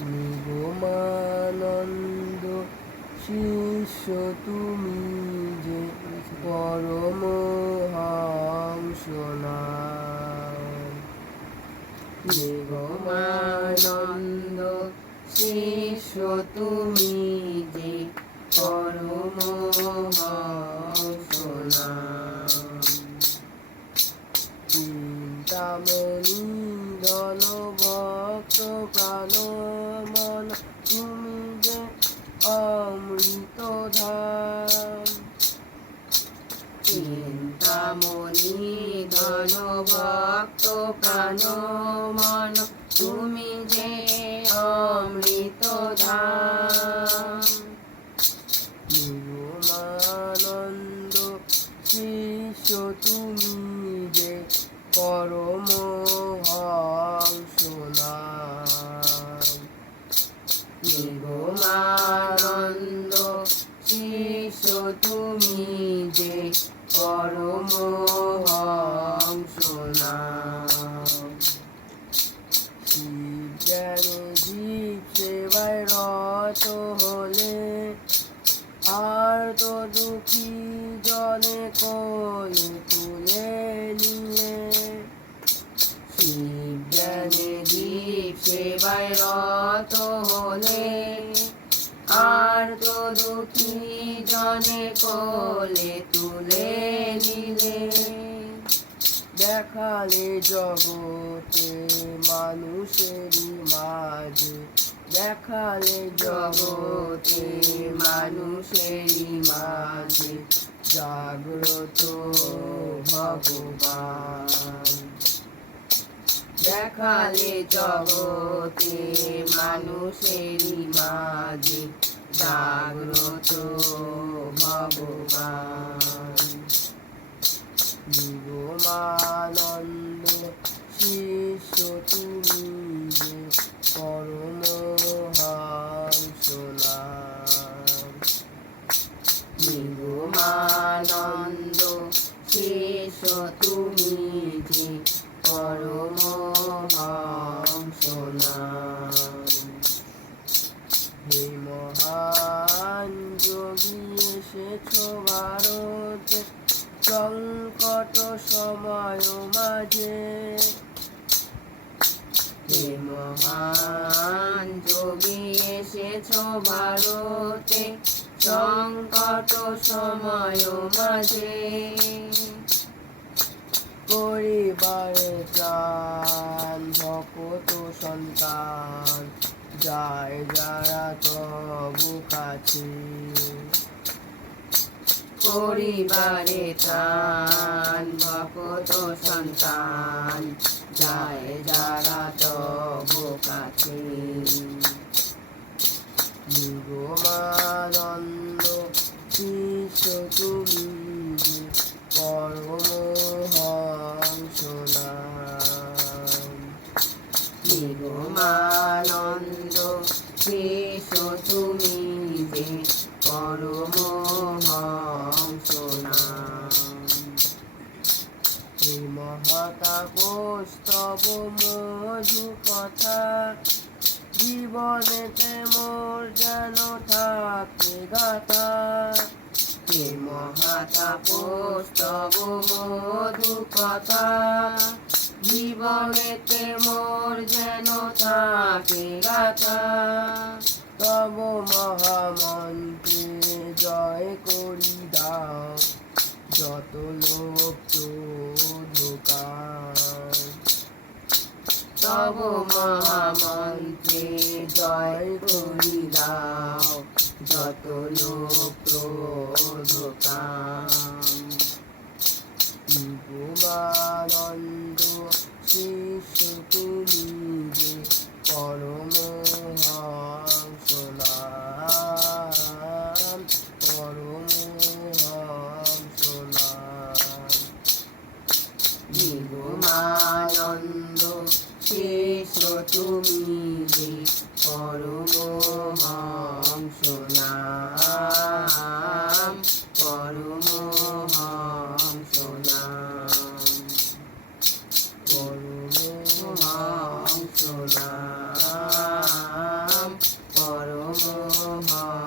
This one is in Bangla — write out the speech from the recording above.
নিগমানন্দ শিষ্য তুমি যে পরমহংস নাম। নিগমানন্দ শিষ্য তুমি যে পরমহংস নাম। চিন্তামণি ধন ভক্ত প্রাণ মন তুমি যে অমৃত ধাম। চিন্তামণি ধন ভক্ত প্রাণ মন তুমি যে অমৃত ধাম। নিগমানন্দ শিষ্য তুমি যে পরমহংস নাম। নিগমানন্দ শিষ্য তুমি যে পরমহংস নাম। শিব জ্ঞানে জীব সেবায় রত হলে আর তো দুঃখী জনে কোলে তুলে নিলে। শিব জ্ঞানে জীব সেবায় রত হলে আর তো দুঃখী জনে কোলে তুলে নিলে। দেখালে জগতে মানুষেরই মাঝে, দেখালে জগতে মানুষেরই মাঝে জাগ্রত ভগবান। দেখালে জগতে মানুষেরই মাঝে জাগ্রত ভগবান। নিগমানন্দ শিষ্য তুমি যে পরমহংস নাম। নিগমানন্দ শিষ্য তুমি যে পরমহংস নাম। হে মহান যোগী এসেছ ভারতে সংকট সময় মাঝে। হে মহান যোগী এসেছ ভারতে সংকট সময় মাঝে। পরিবারে প্রাণ ভকত সন্তান যায় যারা তবু কাছে। পরিবারে প্রাণ ভকত সন্তান যায় যারা তবু কাছে। নিগমানন্দ শিষ্য তুমি যে পরমহংস নাম। নিগমানন্দ শিষ্য তুমি যে পরমহংস নাম। হে মহাতাপস তব মধু কথা জীবনেতে মোর যেন থাকে গাথা। হে মহাতাপস তব মধু কথা জীবনেতে মোর যেন থাকে গাথা। তব মহামন্ত্রে জয় করি দাও যত লোক ধোকার। তব মহামন্ত্রে জয় করি দাও যত লোক প্রোধকাম। নিগমানন্দ শিষ্য তুমি যে পরমহংস নাম। পরমহংস নাম। নিগমানন্দ শিষ্য তুমি যে পরমহংস নাম। পরমহংস নাম। পরমহংস নাম। পরম মহান